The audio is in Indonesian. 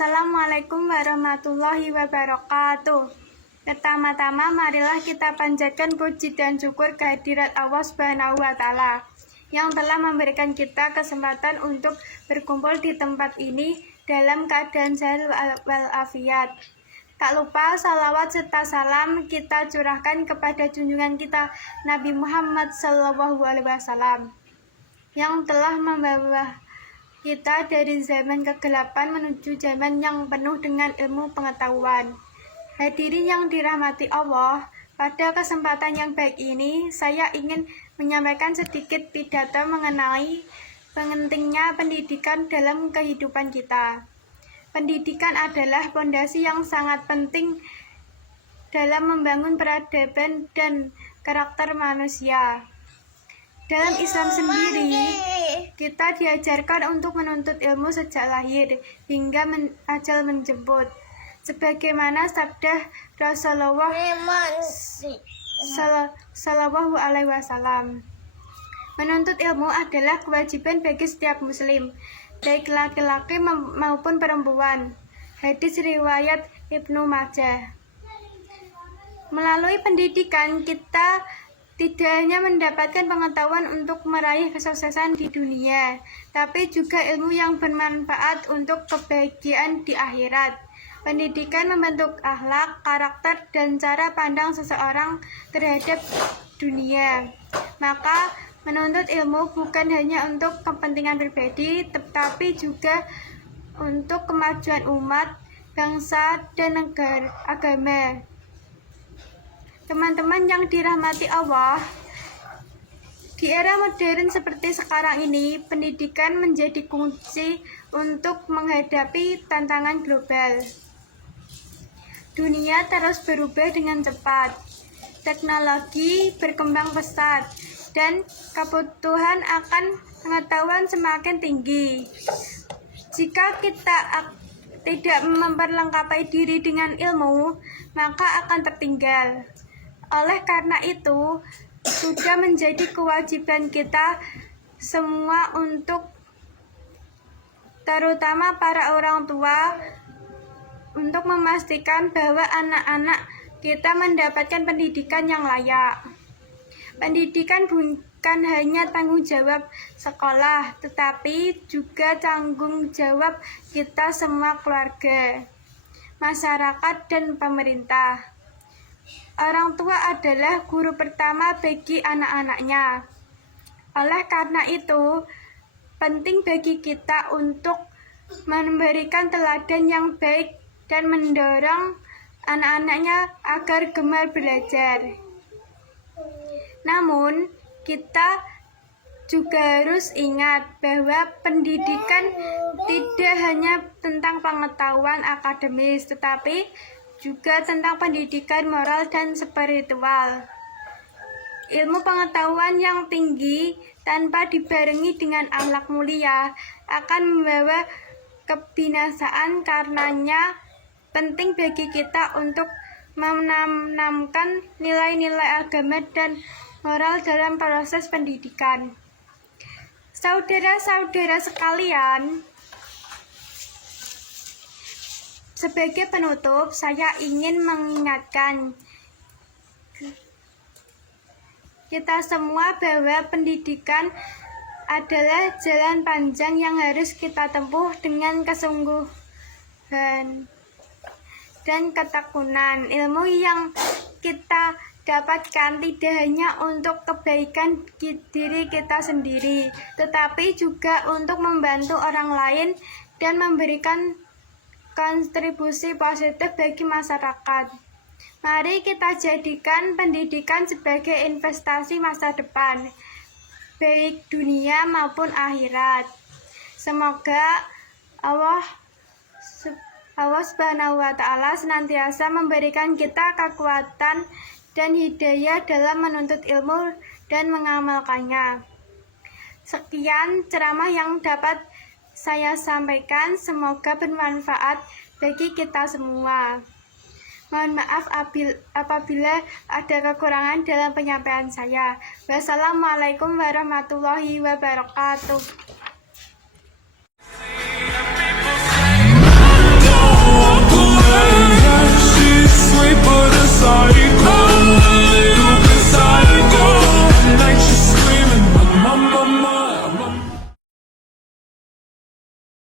Assalamualaikum warahmatullahi wabarakatuh. Pertama-tama marilah kita panjatkan puji dan syukur kehadirat Allah Subhanahu wa Ta'ala yang telah memberikan kita kesempatan untuk berkumpul di tempat ini dalam keadaan sehat walafiat. Tak lupa salawat serta salam kita curahkan kepada junjungan kita Nabi Muhammad SAW yang telah membawa kita dari zaman kegelapan menuju zaman yang penuh dengan ilmu pengetahuan. Hadirin yang dirahmati Allah, pada kesempatan yang baik ini saya ingin menyampaikan sedikit pidato mengenai pentingnya pendidikan dalam kehidupan kita. Pendidikan adalah fondasi yang sangat penting dalam membangun peradaban dan karakter manusia. Dalam Islam sendiri, kita diajarkan untuk menuntut ilmu sejak lahir hingga ajal menjemput. Sebagaimana sabda Rasulullah Sallallahu Alaihi Wasallam, menuntut ilmu adalah kewajiban bagi setiap muslim, baik laki-laki maupun perempuan. Hadis riwayat Ibnu Majah. Melalui pendidikan kita tidak hanya mendapatkan pengetahuan untuk meraih kesuksesan di dunia, tapi juga ilmu yang bermanfaat untuk kebahagiaan di akhirat. Pendidikan membentuk akhlak, karakter, dan cara pandang seseorang terhadap dunia. Maka, menuntut ilmu bukan hanya untuk kepentingan pribadi, tetapi juga untuk kemajuan umat, bangsa, dan agama. Teman-teman yang dirahmati Allah, di era modern seperti sekarang ini, pendidikan menjadi kunci untuk menghadapi tantangan global. Dunia terus berubah dengan cepat, teknologi berkembang pesat, dan kebutuhan akan pengetahuan semakin tinggi. Jika kita tidak memperlengkapi diri dengan ilmu, maka akan tertinggal. Oleh karena itu, sudah menjadi kewajiban kita semua untuk, terutama para orang tua, untuk memastikan bahwa anak-anak kita mendapatkan pendidikan yang layak. Pendidikan bukan hanya tanggung jawab sekolah, tetapi juga tanggung jawab kita semua, keluarga, masyarakat, dan pemerintah. Orang tua adalah guru pertama bagi anak-anaknya. Oleh karena itu, penting bagi kita untuk memberikan teladan yang baik dan mendorong anak-anaknya agar gemar belajar. Namun, kita juga harus ingat bahwa pendidikan tidak hanya tentang pengetahuan akademis, tetapi juga tentang pendidikan moral dan spiritual. Ilmu pengetahuan yang tinggi tanpa dibarengi dengan akhlak mulia akan membawa kebinasaan. Karenanya penting bagi kita untuk menanamkan nilai-nilai agama dan moral dalam proses pendidikan. Saudara-saudara sekalian, sebagai penutup, saya ingin mengingatkan kita semua bahwa pendidikan adalah jalan panjang yang harus kita tempuh dengan kesungguhan dan ketekunan. Ilmu yang kita dapatkan tidak hanya untuk kebaikan diri kita sendiri, tetapi juga untuk membantu orang lain dan memberikan kontribusi positif bagi masyarakat. Mari kita jadikan pendidikan sebagai investasi masa depan, baik dunia maupun akhirat. Semoga Allah Subhanahu wa Ta'ala senantiasa memberikan kita kekuatan dan hidayah dalam menuntut ilmu dan mengamalkannya. Sekian ceramah yang dapat saya sampaikan, semoga bermanfaat bagi kita semua. Mohon maaf apabila ada kekurangan dalam penyampaian saya. Wassalamualaikum warahmatullahi wabarakatuh.